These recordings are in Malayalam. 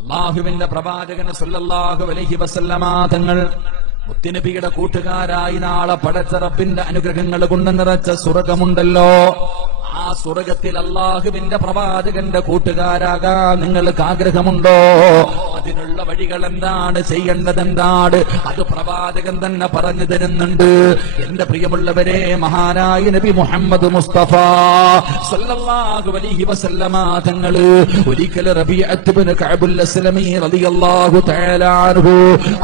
അല്ലാഹുവിന്റെ പ്രവാചകൻ സല്ലല്ലാഹു അലൈഹി വസല്ലമ തങ്ങൾ മുത്തുനബിയുടെ കൂട്ടുകാരായി നാളെ പടച്ച റബ്ബിന്റെ അനുഗ്രഹങ്ങൾ കൊണ്ട് നിറച്ച സ്വർഗമുണ്ടല്ലോ, ആ സ്വർഗത്തിൽ അല്ലാഹുവിന്റെ പ്രവാചകന്റെ കൂട്ടുകാരാകാൻ നിങ്ങൾക്ക് ആഗ്രഹമുണ്ടോ? അതിനുള്ള വഴികൾ എന്താണ്, ചെയ്യേണ്ടത് എന്താണ്, അത് പ്രവാചകൻ തന്നെ പറഞ്ഞു തരുന്നുണ്ട്. എന്റെ പ്രിയമുള്ളവരെ, മഹാനായ നബി മുഹമ്മദ് മുസ്തഫ സല്ലല്ലാഹു അലൈഹി വസല്ലമ തങ്ങള് ഒരിക്കൽ റബീഅത്ത് ഇബ്നു കഅബുൽ അസ്ലമി റളിയല്ലാഹു തആല അൻഹു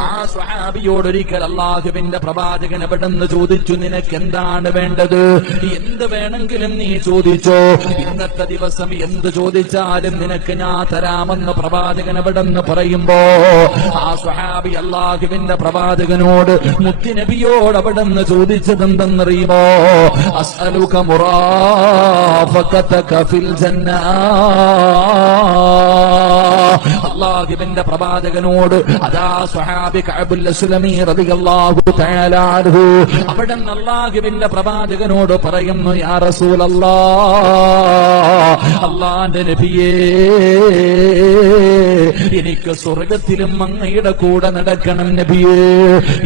ആ സ്വഹാബിയോട് ഒരിക്കൽ അല്ലാഹുവിന്റെ പ്രവാചകൻ എവിടെന്ന് ചോദിച്ചു, നിനക്ക് എന്താണ് വേണ്ടത്, എന്ത് വേണമെങ്കിലും നീ ചോദിച്ചോ, ഇന്നത്തെ ദിവസം എന്ത് ചോദിച്ചാലും നിനക്ക് ഞാൻ തരാമെന്ന് പ്രവാചകൻ എവിടെന്ന് പറയുമ്പോ ആ സ്വഹാബി അല്ലാഹുവിന്റെ പ്രവാചകനോട് മുത്തുനബിയോട് അവിടെന്ന് ചോദിച്ചതെന്തെന്നറിയുമോ? അസ്അലുക മുറാഫഖതക ഫിൽ ജന്ന. അല്ലാഹുവിന്റെ പ്രവാചകനോട് അതാ സ്വഹാബി കഅബുൽ അസ്ലമി റളിയല്ലാഹു തആല അൻഹു അവിടെന്ന് അല്ലാഹുവിന്റെ പ്രവാചകനോട് പറയുന്നു, യാ റസൂലല്ലാഹ്, അല്ലാഹുവിന്റെ നബിയേ, എനിക്ക് സ്വർഗത്തിലും അങ്ങയുടെ കൂടെ നടക്കണം നബിയേ,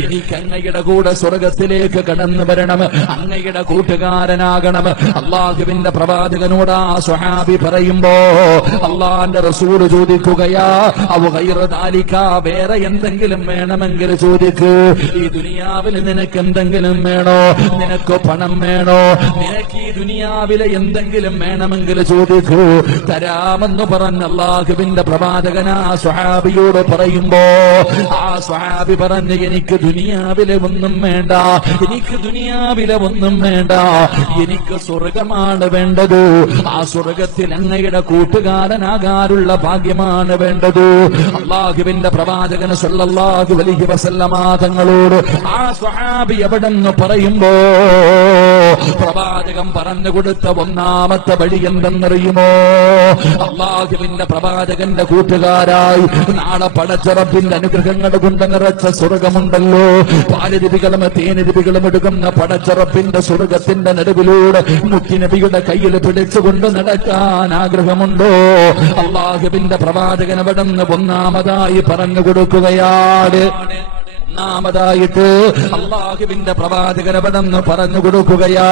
എനിക്ക് അങ്ങയുടെ കൂടെ സ്വർഗത്തിലേക്ക് കടന്നു വരണം, അങ്ങയുടെ കൂട്ടുകാരനാകണം. അല്ലാഹുവിന്റെ പ്രവാചകനോട് ആ സ്വഹാബി പറയുമ്പോ അല്ലാഹുവിന്റെ റസൂൽ ചോദിക്കുകയാ, അവ ഗൈറ ദാലിക, വേറെ എന്തെങ്കിലും വേണമെങ്കിൽ ചോദിക്കൂ. ഈ ദുനിയാവിൽ നിനക്ക് എന്തെങ്കിലും വേണോ? നിനക്ക് പണം വേണോ? നിനക്ക് ഈ ദുനിയാവിലെ എന്തെങ്കിലും വേണമെങ്കിൽ ചോദിക്കൂ, തരാമെന്ന് പറഞ്ഞ അല്ലാഹുവിന്റെ പ്രവാചകൻ ആ സ്വഹാബിയോട് പറയുമ്പോ ആ സ്വഹാബി പറഞ്ഞു, എനിക്ക് ദുനിയാവിലെ ഒന്നും വേണ്ട, എനിക്ക് ദുനിയാവിലെ ഒന്നും വേണ്ട, എനിക്ക് സ്വർഗമാണ് വേണ്ടത്. ആ സ്വർഗത്തിൽ അങ്ങയുടെ കൂട്ടുകാരനാകാനുള്ള ഭാഗ്യമാണ് വേണ്ടത്. അല്ലാഹുവിന്റെ പ്രവാചകൻ സല്ലല്ലാഹു അലൈഹി വസല്ലമ തങ്ങളോട് ആ സ്വഹാബി എവിടെന്ന് പറയുമ്പോ പ്രവാചകൻ പറഞ്ഞു കൊടുത്ത ഒന്നാമത്തെ വഴി എന്തെന്നറിയുമോ? അല്ലാഹുവിന്റെ പ്രവാചകന്റെ കൂട്ടുകാരായി നാളെ പടച്ച റബ്ബിന്റെ അനുഗ്രഹങ്ങൾ കൊണ്ട് നിറച്ച സ്വർഗമുണ്ടല്ലോ, പാലരുവികളും തേനരുവികളും എടുക്കുന്ന പടച്ച റബ്ബിന്റെ സ്വർഗത്തിന്റെ നടുവിലൂടെ മുത്തുനബിയുടെ കയ്യിൽ പിടിച്ചുകൊണ്ട് നടക്കാൻ ആഗ്രഹമുണ്ടോ? അല്ലാഹുവിന്റെ പ്രവാചകൻ അവിടുന്ന് ഒന്നാമതായി പറഞ്ഞു കൊടുക്കുകയാണ്. ഒന്നാമതായിട്ട് അല്ലാഹുവിന്റെ പ്രവാചകൻ അവിടുന്ന് പറഞ്ഞു കൊടുക്കുകയാ,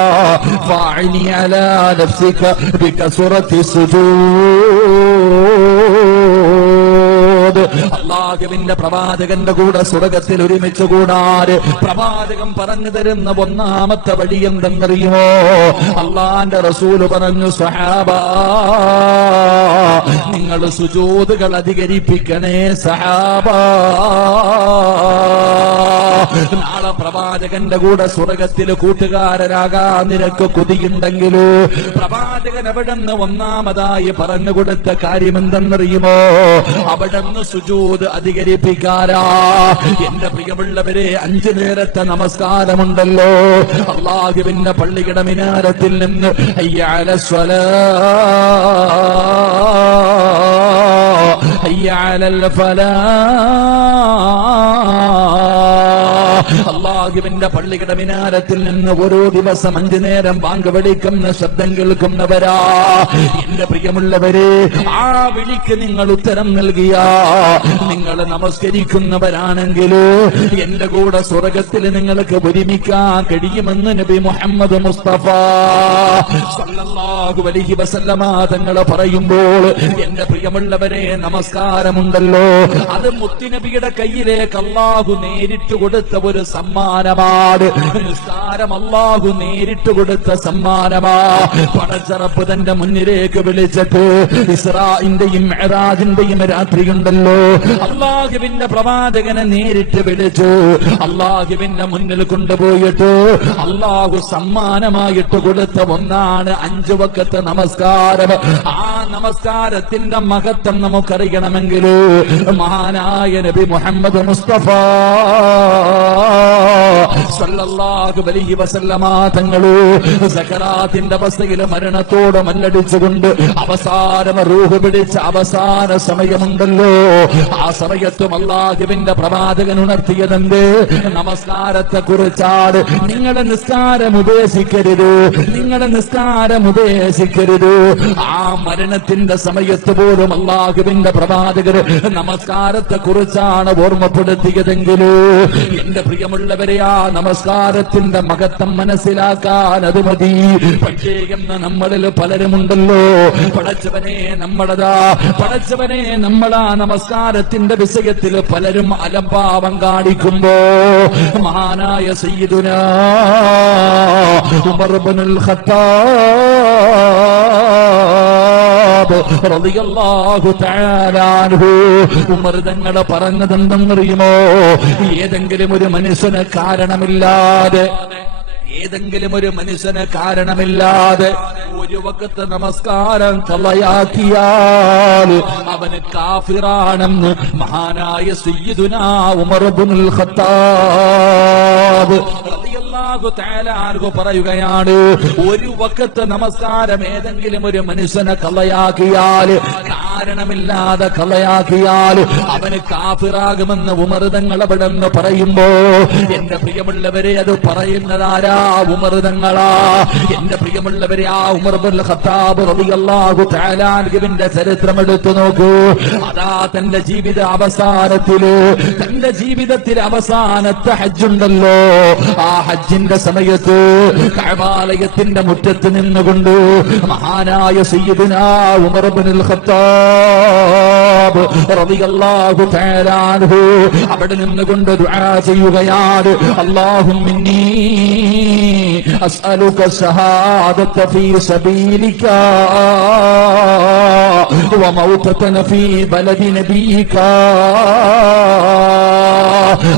ഫഅനി അലാ നഫ്സിക ബികസ്റത്തി സുജൂദ്. അല്ലാഹുവിന്റെ പ്രവാചകന്റെ കൂടെ സ്വർഗത്തിൽ ഒരുമിച്ച് കൂടാൻ പ്രവാചകൻ പറഞ്ഞു തരുന്ന ഒന്നാമത്തെ വഴി എന്തെന്നറിയുമോ? അല്ലാഹുവിന്റെ റസൂൽ പറഞ്ഞു, സഹാബാ, നിങ്ങൾ സുജൂദുകൾ അധികരിപ്പിക്കണേ സഹാബാ. നാളെ പ്രവാചകന്റെ കൂടെ സ്വർഗത്തിൽ കൂട്ടുകാരനാകാൻ നിനക്ക് കൊതിയുണ്ടെങ്കിലോ പ്രവാചകൻ അവിടെന്ന് ഒന്നാമതായി പറഞ്ഞു കൊടുത്ത കാര്യം എന്തെന്നറിയുമോ? അവിടെന്ന് സുജൂദ് അധികരിപ്പിക്കാരാ. എന്റെ പ്രിയമുള്ളവരെ, 5 നേരത്തെ നമസ്കാരമുണ്ടല്ലോ, അല്ലാഹുവിന്റെ പള്ളിയുടെ മിനാരത്തിൽ നിന്ന് ഹയ്യ അലൽ സ്വലാഹ്, ഹയ്യ അലൽ ഫലാഹ്. അല്ലാഹുവിന്റെ പള്ളിയുടെ മിനാരത്തിൽ നിന്ന് ഓരോ ദിവസം 5 നേരം ബാങ്ക് വിളിക്കുന്ന ശബ്ദം കേൾക്കുന്നവരാ. എന്റെ പ്രിയമുള്ളവരെ, ആ വിളിക്ക് നിങ്ങൾ ഉത്തരം നൽകിയ നിങ്ങൾ നമസ്കരിക്കുന്നവരാണെങ്കിൽ എന്റെ കൂടെ സ്വർഗത്തിൽ നിങ്ങൾക്ക് ഒരുമിക്കാൻ കഴിയുമെന്ന് നബി മുഹമ്മദ് മുസ്തഫ സല്ലല്ലാഹു അലൈഹി വസല്ലമ തങ്ങൾ പറയുമ്പോൾ എന്റെ പ്രിയമുള്ളവരെ, നമസ്കാരമുണ്ടല്ലോ, അത് മുത്തുനബിയുടെ കയ്യിലേക്ക് അല്ലാഹു നേരിട്ട് കൊടുത്ത ഒരു സമ്മാനമാണ്. നിസ്കാരം അല്ലാഹു നേരിട്ട് കൊടുത്ത സമ്മാനമാ. പടച്ച റബ്ബ് തന്റെ മുന്നിലേക്ക് വിളിച്ചിട്ട് ഇസ്രാഇന്റെയും മിഅ്റാജിന്റെയും രാത്രിയുണ്ടല്ലോ, അല്ലാഹുവിന്റെ പ്രവാചകനെ നേരിട്ട് വിളിച്ചു അല്ലാഹുവിന്റെ മുന്നിൽ കൊണ്ടുപോയിട്ട് അല്ലാഹു സമ്മാനമായിട്ട് കൊടുത്ത ഒന്നാണ് 5 വഖത്ത് നമസ്കാരം. ആ നമസ്കാരത്തിന്റെ മഹത്വം നമുക്കറിയണമെങ്കിൽ മഹാനായ നബി മുഹമ്മദ് മുസ്തഫ സ്വല്ലല്ലാഹു അലൈഹി വസല്ലമ തങ്ങള് സക്കറാത്തിന്റെ അവസ്ഥയിൽ മരണത്തോട് മല്ലടിച്ചുകൊണ്ട് അവസാനം റൂഹ് പിടിച്ച അവസാന സമയമുണ്ടല്ലോ, ആ സമയത്തും അല്ലാഹുവിന്റെ പ്രവാചകൻ ഉണർത്തിയതെന്ത്? നമസ്കാരത്തെ കുറിച്ചാണ്. നിങ്ങളുടെ നിസ്കാരം ഉപേക്ഷിക്കരുത്, നിങ്ങളുടെ നിസ്കാരം ഉപേക്ഷിക്കരുത്. ആ മരണത്തിന്റെ സമയത്ത് പോലും അല്ലാഹുവിന്റെ പ്രവാചകർ നമസ്കാരത്തെ കുറിച്ചാണ് ഓർമ്മപ്പെടുത്തിയതെങ്കിലോ എന്റെ പ്രിയമുള്ളവരെ, ആ നമസ്കാരത്തിന്റെ മഹത്വം മനസ്സിലാക്കാൻ അത് മതി. പക്ഷേ എന്ന് നമ്മളിൽ പലരുമുണ്ടല്ലോ, പടച്ചവനെ നമ്മളാ നമസ്കാരത്തിന്റെ വിഷയത്തിൽ പലരും അലംഭാവം കാണിക്കുമ്പോ മഹാനായ സയ്യിദുനാ ഉമർ ഇബ്നുൽ ഖത്താബ് റളിയല്ലാഹു തആല അൻഹു ഉമർ തങ്ങൾ പറഞ്ഞതെന്തെന്നറിയുമോ? ഏതെങ്കിലും ഒരു മനുഷ്യന് കാരണമില്ലാതെ ഒരു വഖത്ത് നമസ്കാരം കളയാക്കിയാൽ അവന് കാഫിറാണെന്ന് മഹാനായ സയ്യിദുനാ ഉമർ ഇബ്നുൽ ഖത്താബ് റളിയല്ലാഹു തആല അൻഹു പറയുകയാണ്, ഒരു വഖത്ത് നമസ്കാരം ഏതെങ്കിലും ഒരു മനുഷ്യനെ കളയാക്കിയാൽ, കാരണമില്ലാതെ കളയാക്കിയാൽ അവന് കാഫിറാകുമെന്ന് ഉമർ തങ്ങൾ അവിടെന്ന് പറയുമ്പോ എന്റെ പ്രിയമുള്ളവരെ, അത് പറയുന്നതാരാ? ഉമർ തങ്ങളാ. എന്റെ പ്രിയമുള്ളവരെ, ആ ഉമർ ഇബ്നുൽ ഖത്താബ് റളിയല്ലാഹു തആല അൻഹുവിന്റെ ചരിത്രം എടുത്തു നോക്കൂ. അതാ തന്റെ ജീവിതത്തിലെ അവസാനത്തെ ഹജ്ജുണ്ടല്ലോ, ആ ഹജ്ജിന്റെ സമയത്ത് കഅബാലയത്തിന്റെ മുറ്റത്ത് നിന്നുകൊണ്ട് മഹാനായ സയ്യിദുനാ ഉമർ ഇബ്നുൽ ഖത്താബ് റളിയല്ലാഹു തആല അൻഹു അവിടെ നിന്നുകൊണ്ട് ദുആ ചെയ്യുകയാണ്. അല്ലാഹുമ്മ أسألك الشهادة في سبيلك وموتة في بلد نبيك.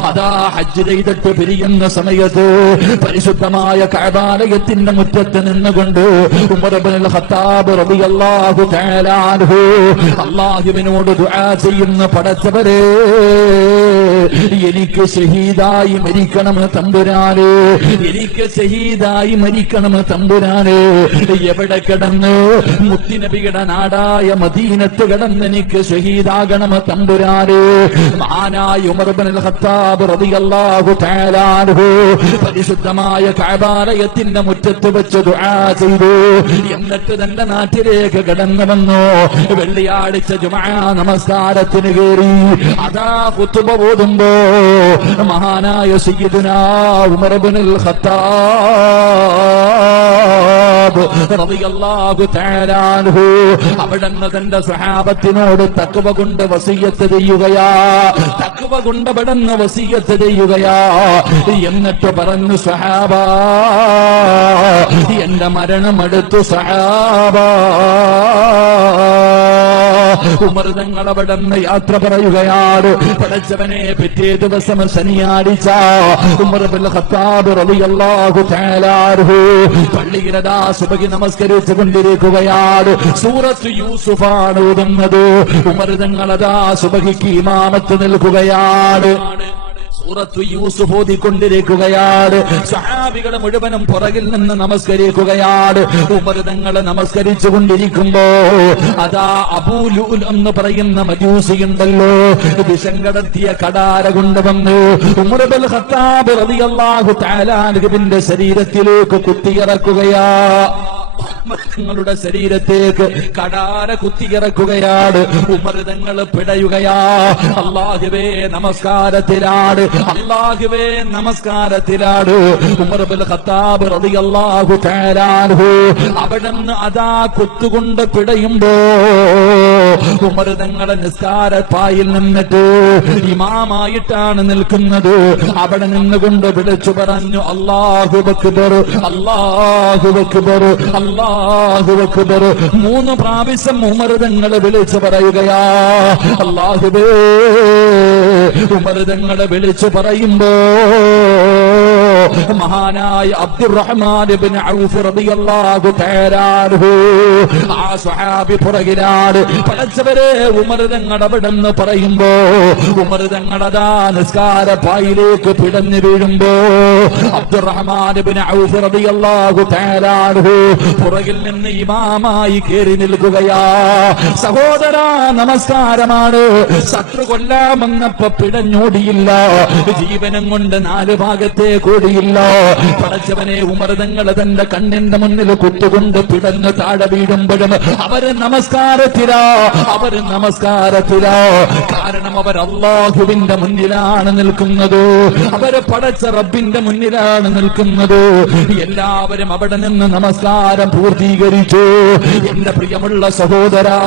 അതാ ഹജ്ജ് ചെയ്തിട്ട് പിരിയുന്ന സമയത്ത് പരിശുദ്ധമായ കഅബാലയത്തിന്റെ മുറ്റത്ത് നിന്നുകൊണ്ട് ഉമർ ഇബ്നുൽ ഖത്താബ് റളിയല്ലാഹു തആല അൻഹു അല്ലാഹുവിനോട് ദുആ ചെയ്യുന്ന, പടച്ചവരേ, എനിക്ക് ഷഹീദായി മരിക്കണം തമ്പുരാനെ, എനിക്ക് ഷഹീദായി മരിക്കണം തമ്പുരാനെ. എവിടെ കിടന്ന്? മുത്തുനബിയുടെ നാടായ മദീനത്ത് കിടന്ന് എനിക്ക് ഷഹീദാകണം തമ്പുരാനെ. മഹാനായ ഉമർ ഇബ്നുൽ ഖത്താബ് റളിയല്ലാഹു തആല അൻഹു പരിശുദ്ധമായ കഅബാലയത്തിന്റെ മുറ്റത്ത് വെച്ച് ദുആ ചെയ്തു. എന്നിട്ട് തന്റെ നാട്ടിലേക്ക് കടന്നു വന്നു. വെള്ളിയാഴ്ച ജുമുഅ നമസ്കാരത്തിന് കയറി. അതാ ഖുതുബ ഓതുമ്പോ മഹാനായ സയ്യിദുനാ ഉമർ ഇബ്നുൽ ഖത്താബ് റളിയല്ലാഹു തആല അൻഹു അവിടുന്ന് തന്റെ സ്വഹാബത്തിനോട് തഖ്വ കൊണ്ട് വസിയ്യത്ത് ചെയ്യുകയാ, തഖ്വ കൊണ്ട് അവിടുന്ന് വസിയ്യത്ത് ചെയ്യുകയാ. എന്നിട്ട് പറഞ്ഞു, സ്വഹാബാ, എന്റെ മരണം അടുത്തു സ്വഹാബാ. ഉമർ തങ്ങൾ അവിടുന്ന് യാത്ര പറയുകയാണ്. പടച്ചവനെ, പിറ്റേ ദിവസം ശനിയാഴ്ച ഉമർ ഇബ്നുൽ ഖത്താബ് റളിയല്ലാഹു തആല അൻഹു പള്ളിയിലതാ സുബ്ഹി നമസ്കരിച്ചു കൊണ്ടിരിക്കുകയാണ്. സൂറത്ത് യൂസുഫാണ് ഓതുന്നത്. ഉമർ തങ്ങൾ അതാ സുബ്ഹിക്ക് ഇമാമത്ത് നിൽക്കുകയാണ്. സൂറത്ത് യൂസുഫ് ഓതിക്കൊണ്ടിരിക്കുകയാണ്. സ്വഹാബികൾ മുഴുവനും പുറകിൽ നിന്ന് നമസ്കരിക്കുകയാണ്. ഉമർ തങ്ങൾ നമസ്കരിച്ചു കൊണ്ടിരിക്കുമ്പോ അതാ അബൂ ലുഅൽ എന്ന് പറയുന്ന മജൂസിയുണ്ടല്ലോ, വിഷം കടത്തിയ കടാര കൊണ്ടുവന്ന് ഉമർ ഇബ്നുൽ ഖത്താബ് റളിയല്ലാഹു തആല അൻഹുവിന്റെ ശരീരത്തിലേക്ക് കുത്തിയിറക്കുകയാ. തങ്ങളുടെ ശരീരത്തേക്ക് കടാര കുത്തിയിറക്കുകയാണ്. ഉമർ തങ്ങൾ പിടയുകയാ. അല്ലാഹുവേ നമസ്കാരത്തിലാണ്, അല്ലാഹുവേ നമസ്കാരത്തിലാണ്. ഉമർ ഇബ്നുൽ ഖത്താബ് റളിയല്ലാഹു തആല അൻഹു അവിടുന്ന് അതാ കുത്തുകൊണ്ട് പിടയുമ്പോ ഉമർ തങ്ങളുടെ നിസ്കാരപ്പായിൽ നിന്നിട്ട് ഇമാമായിട്ടാണ് നിൽക്കുന്നത്. അവിടെ നിന്നുകൊണ്ട് വിളിച്ചു പറഞ്ഞു, അല്ലാഹു അക്ബർ, അല്ലാഹു അക്ബർ, അല്ലാഹു അക്ബർ. 3 പ്രാവശ്യം ഉമർ തങ്ങൾ വിളിച്ചു പറയുകയാ. അല്ലാഹുവേ, ഉമർ തങ്ങൾ വിളിച്ചു പറയുമ്പോ മഹാനായ അബ്ദുറഹ്മാൻ ഇബ്നു ഔഫ് റളിയല്ലാഹു തആല അൻഹു ആ സ്വഹാബി പുറകിലാണ്. പടച്ചവരെ ഉമർ തങ്ങൾ അവിടെന്ന് പറയുമ്പോ ഉമർ തങ്ങളതാ നിസ്കാര പായിലേക്ക് പിടഞ്ഞു വീഴുമ്പോ അബ്ദുറഹ്മാൻ ഇബ്നു ഔഫ് റളിയല്ലാഹു തആല അൻഹു പുറകിൽ നിന്ന് ഇമാമായി കേറി നിൽക്കുകയാ. സഹോദരാ, നമസ്കാരമാണ്. ശത്രു കൊല്ലാമെന്നപ്പോ പിടഞ്ഞോടിയില്ല, ജീവനം കൊണ്ട് 4 ഭാഗത്തേക്ക് ഓടിയില്ല. പടച്ചവനെ, ഉമർ തങ്ങൾ തന്റെ കണ്ണിന്റെ മുന്നിൽ കുത്തുകൊണ്ട് പിടഞ്ഞ് താഴെ വീഴുമ്പോഴും അവര് നമസ്കാരത്തിലാ. കാരണം അവർ അല്ലാഹുവിന്റെ മുന്നിലാണ് നിൽക്കുന്നത്, അവര് പടച്ച റബ്ബിന്റെ മുന്നിലാണ് നിൽക്കുന്നത്. എല്ലാവരും അവിടെ നിന്ന് നമസ്കാരം പൂർത്തീകരിച്ചു. എന്റെ പ്രിയമുള്ള സഹോദരാ,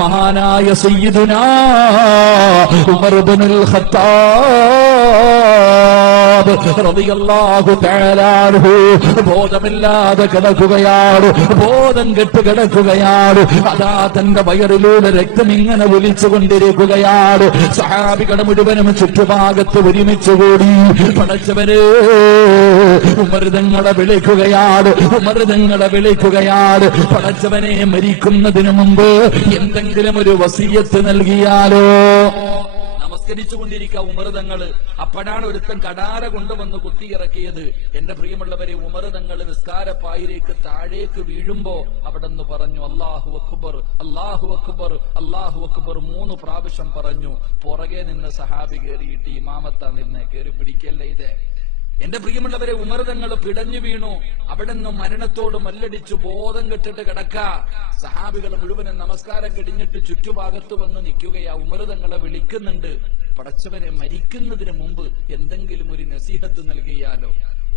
മഹാനായ സയ്യിദുനാ ഉമർ ഇബ്നുൽ ഖത്താബ് റളിയല്ലാഹു തആല അൻഹു ബോധമില്ലാതെ കിടക്കുകയാണ്, ബോധം കെട്ട് കിടക്കുകയാണ്. അതാ തന്റെ വയറിലൂടെ രക്തം ഇങ്ങനെ ഒലിച്ചുകൊണ്ടിരിക്കുകയാണ്. സഹാബികൾ മുഴുവനും ചുറ്റുഭാഗത്ത് ഒരുമിച്ച് കൂടി പടച്ചവരെ ഉമർ തങ്ങളെ വിളിക്കുകയാണ്. പടച്ചവനെ, മരിക്കുന്നതിന് മുമ്പ് എന്തെങ്കിലും ഒരു വസിയത്ത് നൽകിയാലോ? നമസ്കരിച്ചുകൊണ്ടിരിക്കുക ഉമർ തങ്ങള്. അപ്പോഴാണ് ഒരുത്തൻ കടാര കൊണ്ടുവന്ന് കുത്തിയിറക്കിയത്. എന്റെ പ്രിയമുള്ളവരെ, ഉമർ തങ്ങള് നിസ്കാരപ്പായിലേക്ക് താഴേക്ക് വീഴുമ്പോ അവിടെ നിന്ന് പറഞ്ഞു അല്ലാഹു അക്ബർ, അല്ലാഹു അക്ബർ, അല്ലാഹു അക്ബർ 3 പ്രാവശ്യം പറഞ്ഞു. പുറകെ നിന്ന് സഹാബി കയറിയിട്ട് ഇമാമത്താ നിന്നെ കയറി പിടിക്കല്ലേ ഇത്. എന്റെ പ്രിയമുള്ളവരെ, ഉമർ തങ്ങൾ പിടഞ്ഞു വീണു. അവിടെ നിന്ന് മരണത്തോട് മല്ലടിച്ചു ബോധം കെട്ടിട്ട് കിടക്ക. സഹാബികൾ മുഴുവനും നമസ്കാരം കഴിഞ്ഞിട്ട് ചുറ്റുഭാഗത്ത് വന്ന് നിൽക്കുകയാ. ഉമർ തങ്ങളെ വിളിക്കുന്നുണ്ട്. പടച്ചവനെ, മരിക്കുന്നതിന് മുമ്പ് എന്തെങ്കിലും ഒരു നസീഹത്ത് നൽകിയാലോ,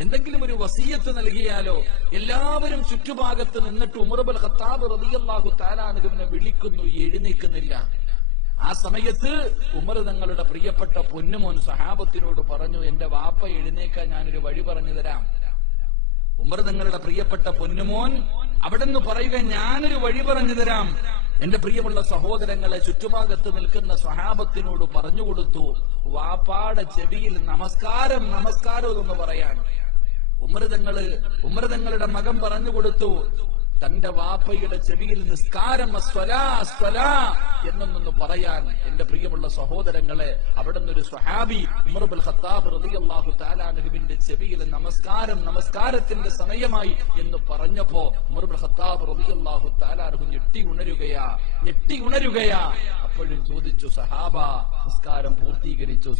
എന്തെങ്കിലും ഒരു വസിയത്ത് നൽകിയാലോ? എല്ലാവരും ചുറ്റുഭാഗത്ത് നിന്നിട്ട് ഉമർ ഇബ്നുൽ ഖത്താബ് റളിയല്ലാഹു തആല അൻഹുവിനെ വിളിക്കുന്നു, എഴുന്നേൽക്കുന്നില്ല. ആ സമയത്ത് ഉമർ തങ്ങളുടെ പ്രിയപ്പെട്ട പൊന്നുമോൻ സഹാബത്തിനോട് പറഞ്ഞു, എന്റെ വാപ്പ എഴുന്നേക്കാൻ ഞാനൊരു വഴി പറഞ്ഞു തരാം. ഉമർ തങ്ങളുടെ പ്രിയപ്പെട്ട പൊന്നുമോൻ അവിടെ നിന്ന് പറയുക, ഞാനൊരു വഴി പറഞ്ഞു തരാം. എന്റെ പ്രിയമുള്ള സഹോദരങ്ങളെ, ചുറ്റുഭാഗത്ത് നിൽക്കുന്ന സഹാബത്തിനോട് പറഞ്ഞുകൊടുത്തു, വാപ്പാടെ ചെവിയിൽ നമസ്കാരം എന്ന് പറയാൻ. ഉമർ തങ്ങളുടെ മകൻ പറഞ്ഞുകൊടുത്തു, തന്റെ വാപ്പയുടെ ചെവിയിൽ നിസ്കാരം എന്നൊന്ന് പറയാൻ. എന്റെ പ്രിയമുള്ള സഹോദരങ്ങളെ, അവിടെ നിന്നൊരു സ്വഹാബി ഉമർ ഇബ്നുൽ ഖത്താബ് റളിയല്ലാഹു തആല അൻഹുവിന്റെ ചെവിയിൽ നമസ്കാരത്തിന്റെ സമയമായി എന്ന് പറഞ്ഞപ്പോ ഉമർ ഇബ്നുൽ ഖത്താബ് റളിയല്ലാഹു തആല അൻഹു ഞെട്ടി ഉണരുകയാ. അപ്പോഴും ചോദിച്ചു, സഹാബ നിസ്കാരം പൂർത്തീകരിച്ചോ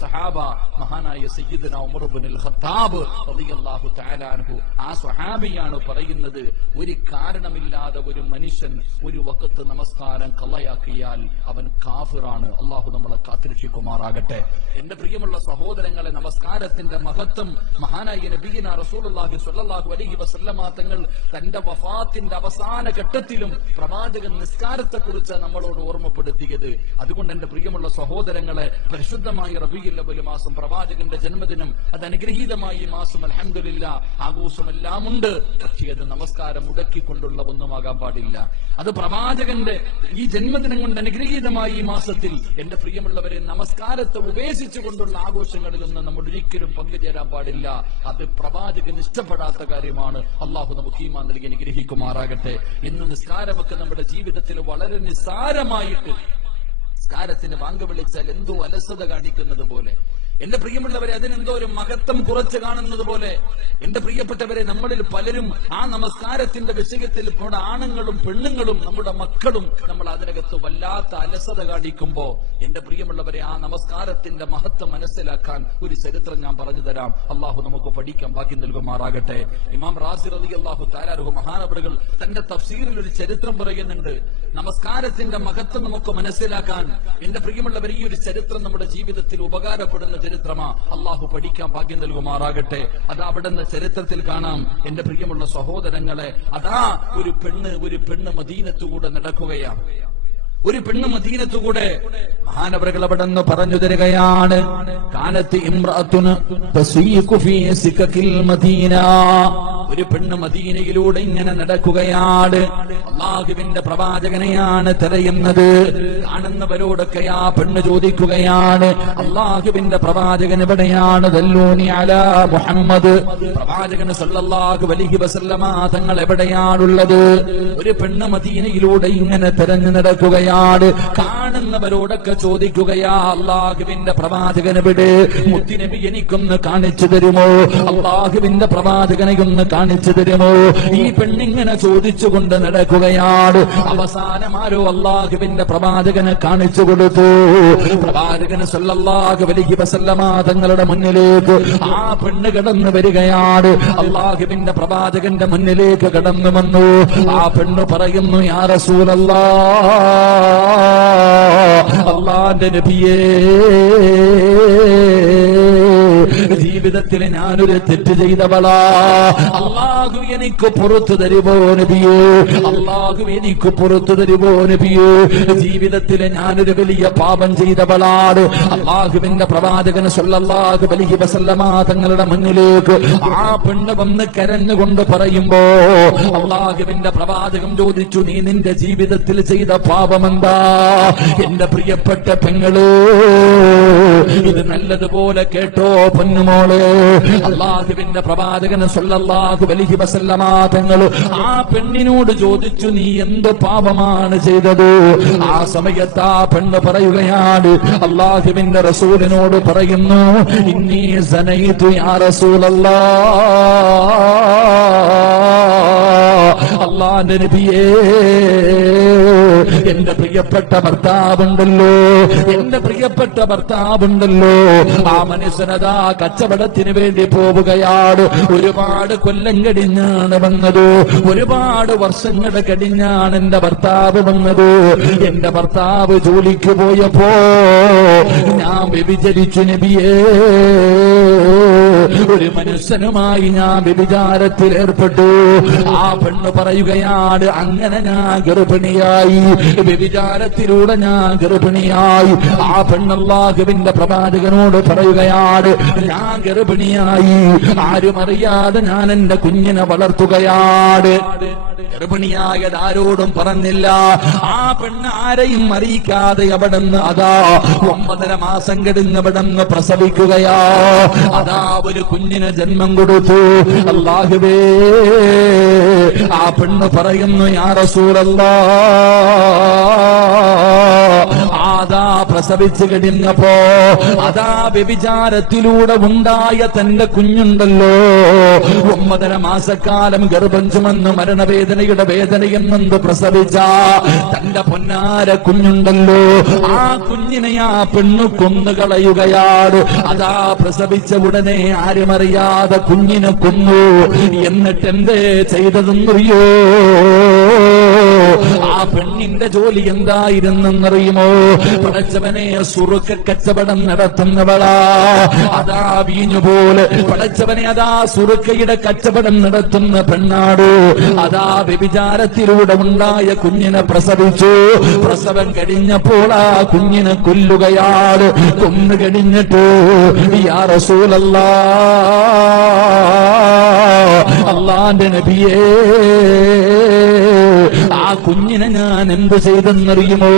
സഹാബ? മഹാനായ സയ്യിദുനാ ഉമർ ഇബ്നുൽ ഖത്താബ് റളിയല്ലാഹു തആല അൻഹു ആ സ്വഹാബിയാണ് പറയുന്നത്, ഒരു കാരണമില്ലാതെ ഒരു മനുഷ്യൻ ഒരു വഖത്ത് നമസ്കാരം കളയാക്കിയാൽ അവൻ കാഫിറാണ്. അല്ലാഹു നമ്മളെ കാത്തിരക്ഷിക്കുമാറാകട്ടെ. എന്റെ പ്രിയമുള്ള സഹോദരങ്ങളെ, നമസ്കാരത്തിന്റെ മഹത്വം മഹാനായ നബിയിനാ റസൂലുള്ളാഹി സ്വല്ലല്ലാഹു അലൈഹി വസല്ലമ തങ്ങൾ തന്റെ വഫാത്തിന്റെ അവസാന ഘട്ടത്തിലും പ്രവാചകൻ നിസ്കാരത്തെക്കുറിച്ച് നമ്മളോട് ഓർമ്മപ്പെടുത്തിയത്. അതുകൊണ്ട് എന്റെ പ്രിയമുള്ള സഹോദരങ്ങളെ, പരിശുദ്ധമായ റബീഉൽ അവ്വൽ മാസം, പ്രവാചകന്റെ ജന്മദിനം, അത് അനുഗ്രഹീതമായ ഈ മാസം, അൽഹംദുലില്ലാഹ് ആഘോഷമെല്ലാം ഉണ്ട്. പക്ഷേ അത് നമസ്കാരം മുടക്കിക്കൊണ്ടുള്ള ഒന്നുമാകാൻ പാടില്ല. അത് പ്രവാചകന്റെ ഈ ജന്മദിനം കൊണ്ട് അനുഗ്രഹീതമായ ഈ മാസത്തിൽ എന്റെ പ്രിയമുള്ളവരെ, നമസ്കാരത്തെ ഉപേക്ഷിച്ചുകൊണ്ടുള്ള ആഘോഷങ്ങളിലൊന്നും നമ്മൾ ഒരിക്കലും പങ്കുചേരാൻ പാടില്ല. അത് പ്രവാചകൻ ഇഷ്ടപ്പെടാത്ത കാര്യമാണ്. അള്ളാഹു നമുക്ക് ഈമാൻ നൽകി അനുഗ്രഹിക്കുമാറാകട്ടെ. ഇന്ന് നിസ്കാരമൊക്കെ നമ്മുടെ ജീവിതത്തിൽ വളരെ നിസ്സാരമായിട്ട്, നിസ്കാരത്തിന് വാങ്ക് വിളിച്ചാൽ എന്തോ അലസത കാണിക്കുന്നത് പോലെ, എന്റെ പ്രിയമുള്ളവരെ, അതിനെന്തോ ഒരു മഹത്വം കുറച്ച് കാണുന്നത് പോലെ. എന്റെ പ്രിയപ്പെട്ടവരെ, നമ്മളിൽ പലരും ആ നമസ്കാരത്തിന്റെ വിഷയത്തിൽ നമ്മുടെ ആണുങ്ങളും പെണ്ണുങ്ങളും നമ്മുടെ മക്കളും നമ്മൾ അതിനകത്ത് വല്ലാത്ത അലസത കാണിക്കുമ്പോ, എന്റെ പ്രിയമുള്ളവരെ, ആ നമസ്കാരത്തിന്റെ മഹത്വം മനസ്സിലാക്കാൻ ഒരു ചരിത്രം ഞാൻ പറഞ്ഞു തരാം. അള്ളാഹു നമുക്ക് പഠിക്കാൻ ഭാഗ്യം നൽകുമാറാകട്ടെ. ഇമാം റാസി റളിയല്ലാഹു തആല അൻഹു മഹാനവറുകൾ തന്റെ തഫ്സീറിൽ ഒരു ചരിത്രം പറയുന്നുണ്ട്. നമസ്കാരത്തിന്റെ മഹത്വം നമുക്ക് മനസ്സിലാക്കാൻ എന്റെ പ്രിയമുള്ളവർ, ഈ ഒരു ചരിത്രം നമ്മുടെ ജീവിതത്തിൽ ഉപകാരപ്പെടുന്ന ചരിത്രമാ. അള്ളാഹു പഠിക്കാൻ ഭാഗ്യം നൽകുമാറാകട്ടെ. അത് അവിടുന്ന് ചരിത്രത്തിൽ കാണാം. എന്റെ പ്രിയമുള്ള സഹോദരങ്ങളെ, അതാ ഒരു പെണ്ണ് മദീനത്തുകൂടെ നടക്കുകയാണ്. ഒരു പെണ്ണ് മദീനത്തുകൂടെ മഹാനവറുകൾ അവിടെ നിന്ന് പറഞ്ഞു തരികയാണ്, കാനത്ത് ഇംറഅത്തുൻ തസീഖു ഫീ സികകിൽ മദീന. ഒരു പെണ്ണ് മദീനയിലൂടെ ഇങ്ങനെ നടക്കുകയാണ്. അല്ലാഹുവിന്റെ പ്രവാചകനെയാണ് തിരയുന്നത്. കാണുന്നവരോടൊക്കെ ആ പെണ്ണ് ചോദിക്കുകയാണ്, അല്ലാഹുവിന്റെ പ്രവാചകൻ എവിടെയാണ്? ദല്ലൂനി അലാ മുഹമ്മദ്. പ്രവാചകൻ സല്ലല്ലാഹു അലൈഹി വസല്ലമ തങ്ങൾ എവിടെയാണുള്ളത്? ഒരു പെണ്ണ് മദീനയിലൂടെ ഇങ്ങനെ തിരഞ്ഞു നടക്കുകയാണ്. കാണുന്നവരോടൊക്കെ ചോദിക്കുകയാ, അല്ലാഹുവിന്റെ പ്രവാചകൻ എവിടെ? മുത്തുനബി എനിക്കൊന്ന് കാണിച്ചു തരുമോ? അല്ലാഹുവിന്റെ പ്രവാചകനെ ഒന്ന് കാണിച്ചു തരുമോ? ഈ പെണ്ണിങ്ങനെ ചോദിച്ചുകൊണ്ട് നടക്കുകയാണ്. അവസാനമാരോ അല്ലാഹുവിന്റെ പ്രവാചകനെ കാണിച്ചു കൊടുത്തു. പ്രവാചകൻ സല്ലല്ലാഹു അലൈഹി വസല്ലമ തങ്ങളുടെ മുന്നിലേക്ക് ആ പെണ്ണ് കടന്നു വരികയാണ്. അല്ലാഹുവിന്റെ പ്രവാചകന്റെ മുന്നിലേക്ക് കടന്നു വന്നു. ആ പെണ്ണ് പറയുന്നു, യാ റസൂലല്ലാഹ്, അല്ലാഹുവിന്റെ നബിയേ, ജീവിതത്തിൽ ഞാനൊരു തെറ്റ് ചെയ്തവളാ. അല്ലാഹു എനിക്ക് പുറത്തു തരുമോ നബിയേ? അല്ലാഹു എനിക്ക് പുറത്തു തരുമോ നബിയേ? ജീവിതത്തിൽ ഞാനൊരു വലിയ പാപം ചെയ്തവളാണ്. അല്ലാഹുവിന്റെ പ്രവാചകൻ സല്ലല്ലാഹു അലൈഹി വസല്ലമ തങ്ങളുടെ മുന്നിലേക്ക് ആ പെണ്ണ് വന്ന് കരഞ്ഞുകൊണ്ട് പറയുമ്പോ അല്ലാഹുവിന്റെ പ്രവാചകൻ ചോദിച്ചു, നീ നിന്റെ ജീവിതത്തിൽ ചെയ്ത പാപമെന്താ? എന്റെ പ്രിയപ്പെട്ട പെങ്ങള്, ഇത് നല്ലതുപോലെ കേട്ടോ പൊന്നുമോളെ. അല്ലാഹുവിന്റെ പ്രവാചകൻ സല്ലല്ലാഹു അലൈഹി വസല്ലമ തങ്ങൾ ആ പെണ്ണിനോട് ചോദിച്ചു, നീ എന്ത് പാപമാണ് ചെയ്തത്? ആ സമയത്ത് ആ പെണ്ണ് പറയുകയാണ്, അല്ലാഹുവിന്റെ റസൂലിനോട് പറയുന്നു, ഇന്നി സനൈതു യാ റസൂലല്ലാഹ്, അല്ലാഹുവിന്റെ നബിയേ, എന്റെ പ്രിയപ്പെട്ട ഭർത്താവുണ്ടല്ലോ, എന്റെ പ്രിയപ്പെട്ട ഭർത്താവുണ്ടല്ലോ, ആ മനുഷ്യനതാ കച്ചവടത്തിന് വേണ്ടി പോവുകയാണ്. ഒരുപാട് കൊല്ലം കഴിഞ്ഞാണ് വന്നത്, ഒരുപാട് വർഷങ്ങൾ കഴിഞ്ഞാണ് എന്റെ ഭർത്താവ് വന്നത്. എന്റെ ഭർത്താവ് ജോലിക്ക് പോയപ്പോ ഞാൻ വ്യഭിചരിച്ചു നബിയേ. ഒരു മനുഷ്യനുമായി ഞാൻ വ്യഭിചാരത്തിൽ ഏർപ്പെട്ടു. ആ പെണ്ണ് പറയുകയാണ്, അങ്ങനെ ഞാൻ ഗർഭിണിയായി, വ്യഭിചാരത്തിലൂടെ ഞാൻ ഗർഭിണിയായി. ആ പെണ്ണ് അല്ലാഹുവിന്റെ പ്രവാചകനോട് പറയുകയാണ്, ഞാൻ ഗർഭിണിയായി, ആരും അറിയാതെ ഞാൻ എന്റെ കുഞ്ഞിനെ വളർത്തുകയാണ്. ഗർഭിണിയായത് ആരോടും പറഞ്ഞില്ല. ആ പെണ്ണ് ആരെയും അറിയിക്കാതെ അവിടുന്ന് അതാ 9.5 മാസം കഴിഞ്ഞ് അവിടുന്ന് പ്രസവിക്കുകയാ. അതാ ഒരു കുഞ്ഞിന് ജന്മം കൊടുത്തു. അല്ലാഹുവേ, ആ പെണ്ണ് പറയുന്നു, യാ റസൂലല്ലാഹ്, അതാ പ്രസവിച്ചു കഴിഞ്ഞപ്പോ അതാ വ്യഭിചാരത്തിലൂടെ ഉണ്ടായ തന്റെ കുഞ്ഞുണ്ടല്ലോ, 9.5 മാസക്കാലം ഗർഭം ചുമന്ന് മരണവേദനയുടെ വേദനയെന്നത് പ്രസവിച്ച തന്റെ പൊന്നാര കുഞ്ഞുണ്ടല്ലോ, ആ കുഞ്ഞിനെ ആ പെണ്ണു കൊന്നുകളയുകയാണ്. അതാ പ്രസവിച്ച ഉടനെ ആരും അറിയാതെ കുഞ്ഞിനെ കൊന്നു. എന്നിട്ട് എന്തേ ചെയ്തതെന്നറിയോ? ആ പെണ്ണിന്റെ ജോലി എന്തായിരുന്നെന്നറിയുമോ? പടച്ചവനെ, സുറുക്ക കച്ചവടം നടത്തുന്നവളാ. അതാ വീഞ്ഞുപോലെ പടച്ചവനെ, അതാ സുറുക്കയുടെ കച്ചവടം നടത്തുന്ന പെണ്ണാട്. അതാ വ്യഭിചാരത്തിലൂടെ ഉണ്ടായ കുഞ്ഞിനെ പ്രസവിച്ചു. പ്രസവം കഴിഞ്ഞപ്പോൾ ആ കുഞ്ഞിനെ കൊല്ലുകയാണ്. കൊന്നു കഴിഞ്ഞിട്ട്, യാ റസൂലല്ലാഹ്, അല്ലാഹുവിന്റെ നബിയേ, ആ കുഞ്ഞിനെ ഞാൻ എന്ത് ചെയ്തെന്നറിയുമോ?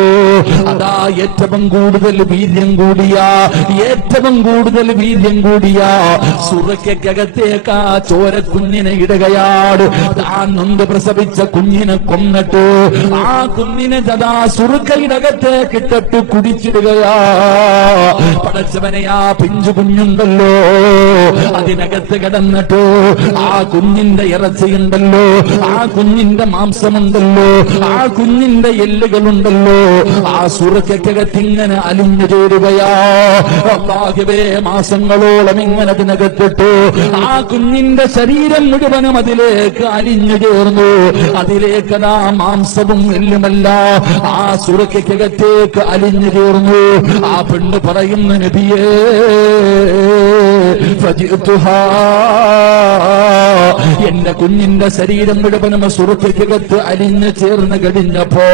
അതാ ഏറ്റവും കൂടുതൽ വീര്യം കൂടിയ സുറക്കകത്തേക്ക് ആ ചോര കുഞ്ഞിനെ ഇടുകയാണ്. താൻ നൊന്ത് പ്രസവിച്ച കുഞ്ഞിനെ കൊന്നിട്ട് ആ കുഞ്ഞിനെ അതാ സുറുക്കയിടകത്തേക്ക് ഇട്ടിട്ട് കുടിച്ചിടുകയാ. പടച്ചവനെ, ആ പിഞ്ചു കുഞ്ഞുണ്ടല്ലോ, അതിനകത്ത് കിടന്നിട്ട് ആ കുഞ്ഞിന്റെ ഇറച്ചിയുണ്ടല്ലോ, ആ കുഞ്ഞിന്റെ മാംസമുണ്ടല്ലോ, ആ കുഞ്ഞിന്റെ എല്ലുകളുണ്ടല്ലോ, ആ സുറുക്കകത്തിങ്ങനെ അലിഞ്ഞു ചേരുകയാ. അല്ലാഹുവേ, മാസങ്ങളോളം ഇങ്ങനെ അതിനകത്തിട്ടു. ആ കുഞ്ഞിന്റെ ശരീരം മുഴുവനും അതിലേക്ക് അലിഞ്ഞു ചേർന്നു. അതിലേക്ക് ആ മാംസവും എല്ലുമല്ല ആ സുറുക്കകത്തേക്ക് അലിഞ്ഞു ചേർന്നു. ആ പെണ്ണ് പറയുന്ന നബിയേ, എന്റെ കുഞ്ഞിന്റെ ശരീരം മുഴുവനും സുറുക്കകത്ത് അലിഞ്ഞു ചേർന്ന് കഴിഞ്ഞപ്പോ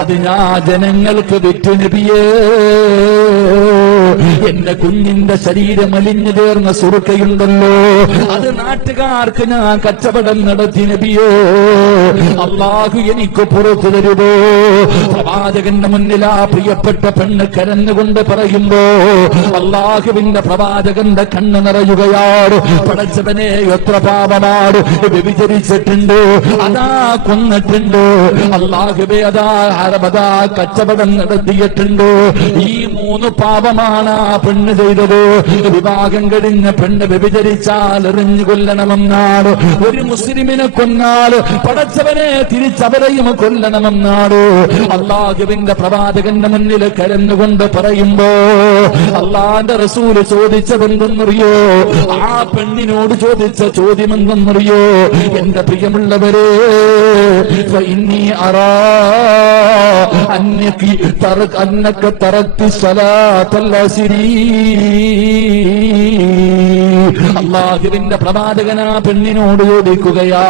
അത് ഞാൻ ജനങ്ങൾക്ക് വിറ്റു നബിയേ. എന്റെ കുഞ്ഞിന്റെ ശരീരം അലിഞ്ഞു ചേർന്ന സുറുക്കയുണ്ടല്ലോ, അത് നാട്ടുകാർക്ക് ഞാൻ കച്ചവടം നടത്തി നബിയോ, അള്ളാഹു എനിക്ക് പുറത്തു തരുമോ? പ്രവാചകന്റെ മുന്നിൽ ആ പ്രിയപ്പെട്ട പെണ്ണ് കരഞ്ഞുകൊണ്ട് പറയുമ്പോ അള്ളാഹുവിന്റെ പ്രവാചകന്റെ കണ്ണ് നിറയുകയാണ്. പടച്ചവനെ, എത്ര പാപമാണ്, വ്യഭിചരിച്ചിട്ടുണ്ട്, അതാ കൊന്നിട്ടുണ്ട്, അള്ളാഹുവേ അതാ അതാ കച്ചവടം നടത്തിയിട്ടുണ്ട്. ഈ 3 പാപമാണ് ആ പെണ്ണ് ചെയ്തത്. വിവാഹം കഴിഞ്ഞ പെണ്ണ് വ്യഭിചരിച്ചാൽ എറിഞ്ഞു കൊല്ലണമെന്നാണ്. ഒരു മുസ്ലിമിനെ കൊന്നാൽ പടച്ചവനെ തിരിച്ചവരെയും കൊല്ലണമെന്നാണ് അള്ളാഹുവിന്റെ പ്രവാചകന്റെ മുന്നിൽ കരഞ്ഞുകൊണ്ട് പറയുമ്പോ അള്ളാന്റെ റസൂല് ചോദിച്ചതെന്തെന്നറിയോ? ആ പെണ്ണിനോട് ചോദിച്ച ചോദ്യം എന്തെന്നറിയോ? എന്റെ പ്രിയമുള്ളവരെ, ഫഇന്നി അറാ അന്നക തറക്തി സ്വലാത്തൽ അസ്രി. അള്ളാഹുവിന്റെ പ്രവാചകനാ പെണ്ണിനോട് ചോദിക്കുകയാ,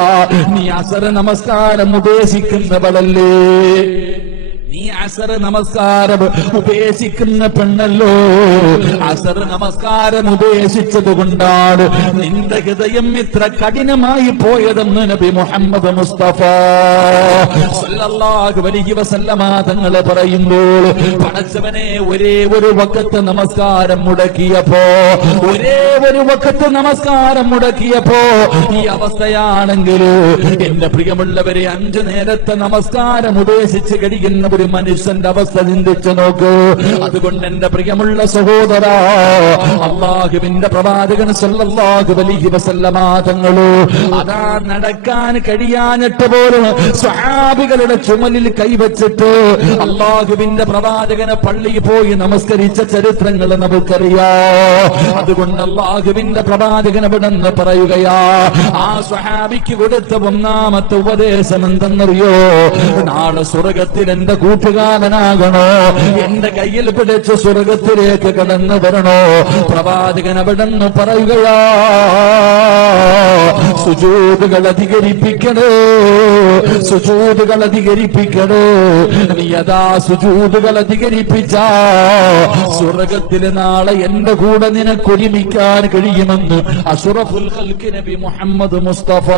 നീ അസർ നമസ്കാരം ഉപേക്ഷിക്കുന്നവളല്ലേ? നീ അസർ നമസ്കാരം ഉപേക്ഷിക്കുന്ന പെണ്ണല്ലോ. അസർ നമസ്കാരം ഉപേക്ഷിച്ചത് കൊണ്ടാണ് നിന്റെ ഹൃദയം ഇത്ര കഠിനമായി പോയതെന്ന് നബി മുഹമ്മദ് മുസ്തഫ സല്ലല്ലാഹു അലൈഹി വസല്ലമ തങ്ങൾ പറയുമ്പോൾ, പടച്ചവനെ, ഒരേ ഒരു വഖത്ത് നമസ്കാരം മുടക്കിയപ്പോ ഈ അവസ്ഥയാണെങ്കിൽ എന്റെ പ്രിയമുള്ളവരെ, 5 നേരത്തെ നമസ്കാരം ഉപേക്ഷിച്ച് കഴിയുന്ന ഒരു മനുഷ്യന്റെ അവസ്ഥ ചിന്തിച്ചു നോക്കൂ. അതുകൊണ്ട് എന്റെ പ്രിയമുള്ള സഹോദരാ, അല്ലാഹുവിന്റെ പ്രവാചകൻ സല്ലല്ലാഹു അലൈഹി വസല്ലമ തങ്ങള് അതാ നടക്കാൻ കഴിയാഞ്ഞിട്ട് പോലും സ്വഹാബികളുടെ ചുമലിൽ കൈവച്ചിട്ട് അല്ലാഹുവിന്റെ പ്രവാചകനെ പള്ളിയിൽ പോയി നമസ്കരിച്ച ചരിത്രങ്ങൾ നമുക്കറിയാം. അതുകൊണ്ട് അല്ലാഹുവിന്റെ പ്രവാചകൻ എവിടെന്ന് പറയുകയാ, ആ സ്വഹാബിക്ക് കൊടുത്ത 1ാമത്തെ ഉപദേശം എന്തെന്നറിയോ? നാളെ സ്വർഗത്തിൽ എന്റെ കൂട്ടുകാരനാകണോ, എന്റെ കയ്യിൽ പിടിച്ച് സ്വർഗത്തിലേക്ക് കടന്നു വരണോ? പ്രവാചകൻ അവിടെന്ന് പറയുകയാ, സുജൂദുകൾ അധികരിപ്പിക്കണേ, സുജൂദുകൾ അധികരിപ്പിക്കണേ. നീ അതാ സുജൂദുകൾ അധികരിപ്പിച്ച സ്വർഗത്തിൽ നാളെ എന്റെ കൂടെ നിനക്കൊരുമിക്കാൻ കഴിയുമെന്ന് അഷ്റഫുൽ ഖൽഖ് നബി മുഹമ്മദ് മുസ്തഫ